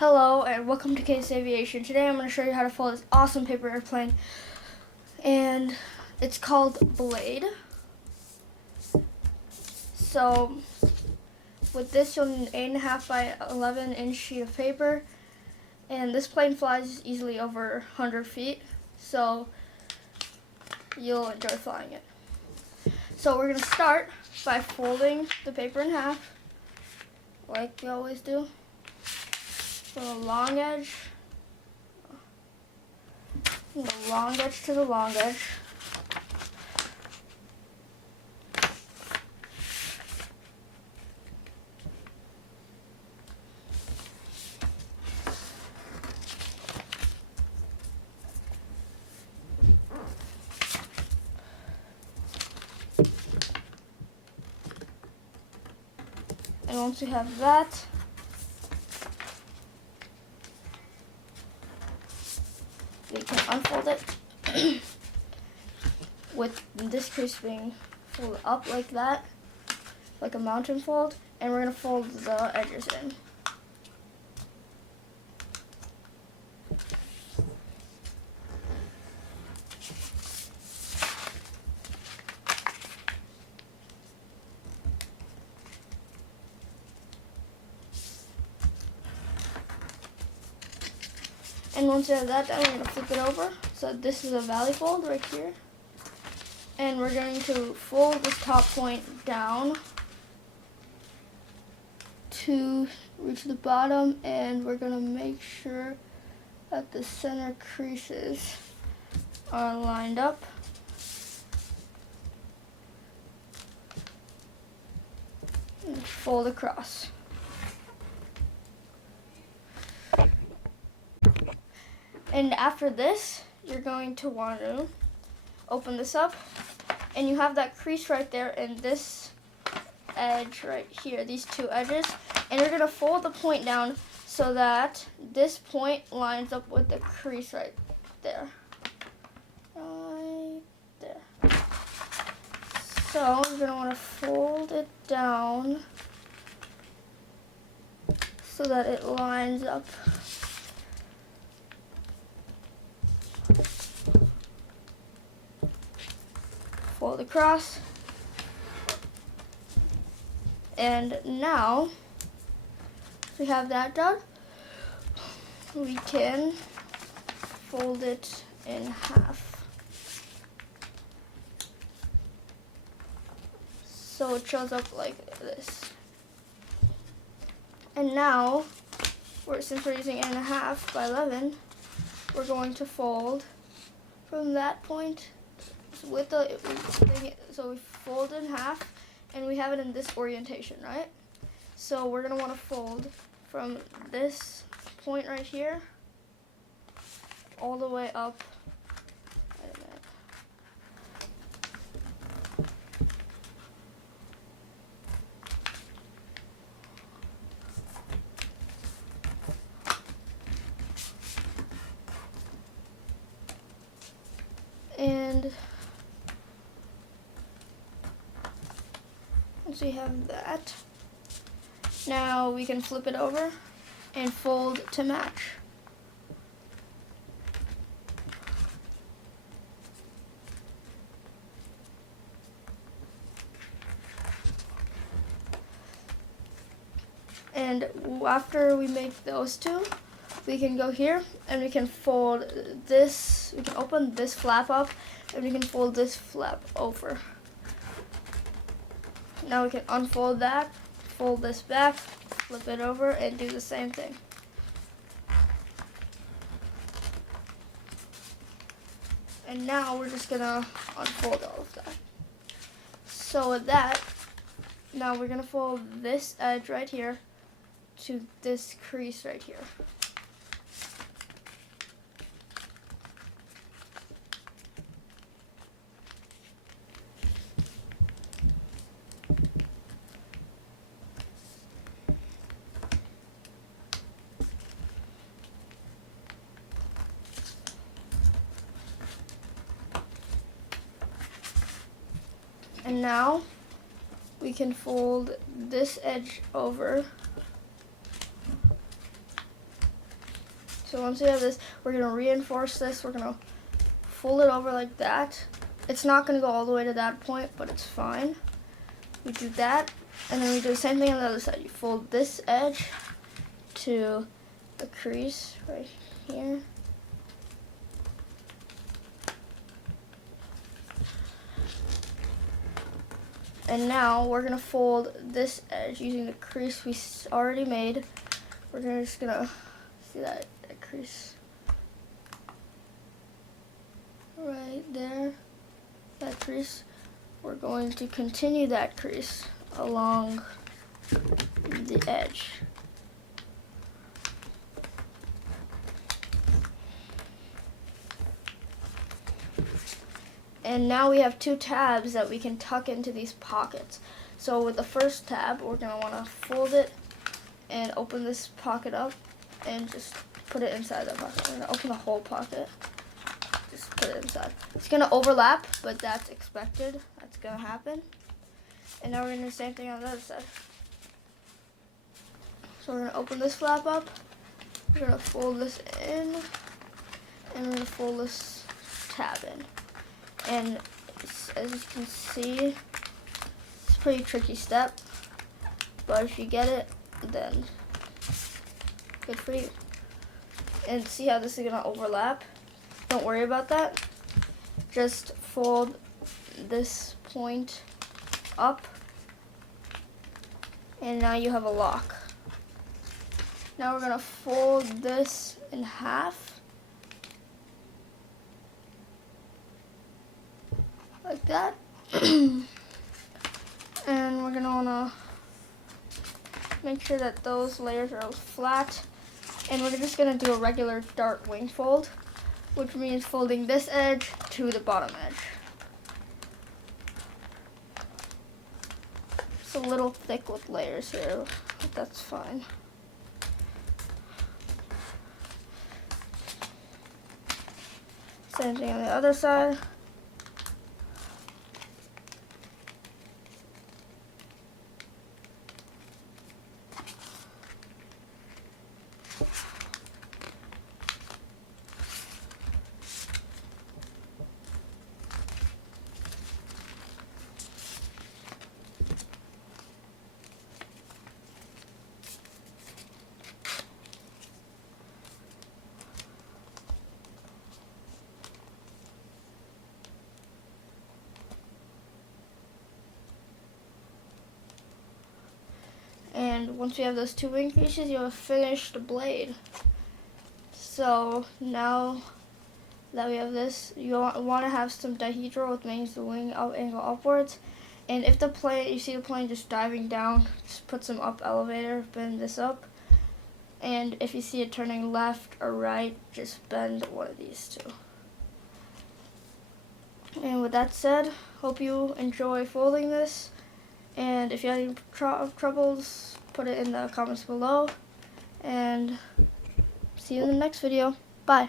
Hello and welcome to Case Aviation. Today I'm going to show you how to fold this awesome paper airplane, and it's called Blade. So with this you'll need an 8.5 by 11 inch sheet of paper, and this plane flies easily over 100 feet, so you'll enjoy flying it. So we're going to start by folding the paper in half like we always do. From the long edge to the long edge. And once you have that, we can unfold it with this crease being folded up like that, like a mountain fold, and we're going to fold the edges in. And once you have that done, we're going to flip it over. So this is a valley fold right here. And we're going to fold this top point down to reach the bottom, and we're going to make sure that the center creases are lined up. And fold across. And after this, you're going to want to open this up, and you have that crease right there and this edge right here, these two edges, and you're going to fold the point down so that this point lines up with the crease right there. Right there. So you're going to want to fold it down so that it lines up. Fold across, and now we have that done. We can fold it in half so it shows up like this. And now, since we're using 8.5 by 11, we're going to fold from that point with the thing, so we fold in half, and we have it in this orientation, right? So we're gonna want to fold from this point right here all the way up. Wait a minute. And once we have that, now we can flip it over and fold to match. And after we make those two, we can go here and we can fold this, we can open this flap up, and we can fold this flap over. Now we can unfold that, fold this back, flip it over, and do the same thing. And now we're just gonna unfold all of that. So with that, now we're gonna fold this edge right here to this crease right here. And now we can fold this edge over So once we have this, we're going to reinforce this. We're going to fold it over like that. It's not going to go all the way to that point, but it's fine. We do that, and then we do the same thing on the other side. You fold this edge to the crease right here. And now we're going to fold this edge using the crease we already made. We're just going to see that crease right there, that crease. We're going to continue that crease along the edge. And now we have two tabs that we can tuck into these pockets. So with the first tab, we're going to want to fold it and open this pocket up and just put it inside the pocket. We're going to open the whole pocket. Just put it inside. It's going to overlap, but that's expected. That's going to happen. And now we're going to do the same thing on the other side. So we're going to open this flap up. We're going to fold this in. And we're going to fold this tab in. And as you can see, it's a pretty tricky step, but if you get it, then good for you. And see how this is going to overlap? Don't worry about that. Just fold this point up, and now you have a lock. Now we're going to fold this in half. Like that. And we're going to want to make sure that those layers are flat. And we're just going to do a regular dart wing fold, which means folding this edge to the bottom edge. It's a little thick with layers here, but that's fine. Same thing on the other side. And once we have those two wing pieces, you'll have finished the blade. So now that we have this, you want to have some dihedral, which makes the wing angle upwards. And if you see the plane just diving down, just put some up elevator, bend this up. And if you see it turning left or right, just bend one of these two. And with that said, hope you enjoy folding this. And if you have any troubles, put it in the comments below. And see you in the next video. Bye.